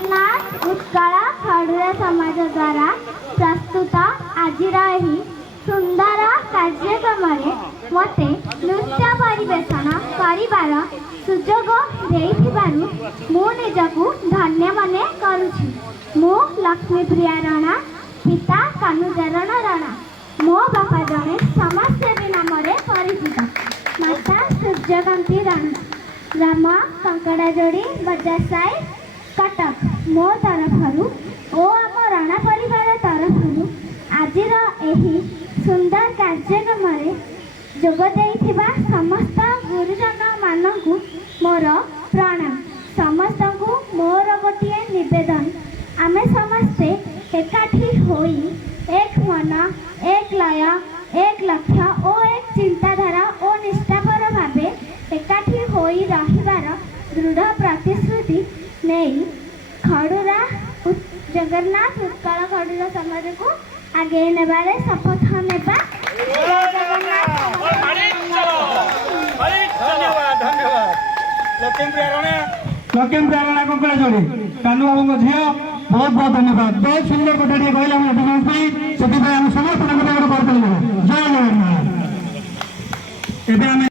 जगन्नाथ उत्कल खड़ुरा समाज द्वारा प्रस्तुत आज सुंदर कार्यक्रम मते नृत्य परिवेषण कर सुजोग देइथिबारु मु निजकु धन्य मने करुछि। मु लक्ष्मीप्रिया राणा पिता कानुचरण राणा। मो बापा जने समाजसेवी नाम परिचित। माता सूर्यकांती राणा ग्राम कंकड़ाजोड़ी बजार साई कटक। मो तरफरु ओ आम राणा परिवार तरफरु आजिर एही सुंदर कार्यक्रम जोग देइथिबा समस्त गुरुजन मानकु मोर प्रणाम। समस्त को मोर गोटे निवेदन, आमे समस्ते एकाठी होई एक मन एक लय एक लक्ष्य और एक चिंताधारा और निष्ठापर भावे एकाठी होई रहिबार दृढ़ प्रतिश्रुति नहीं खड़ुरा जगन्नाथ उत्कल खड़ुरा समाज को आगे नेबारे शपथ नेबा। लक्ष्मीप्रिया राणा कंकड़ा जोड़ी कानू बाबू झील बहुत बहुत धन्यवाद। बहुत सुंदर कथा कहले से समर्पण जय जगन्नाथ।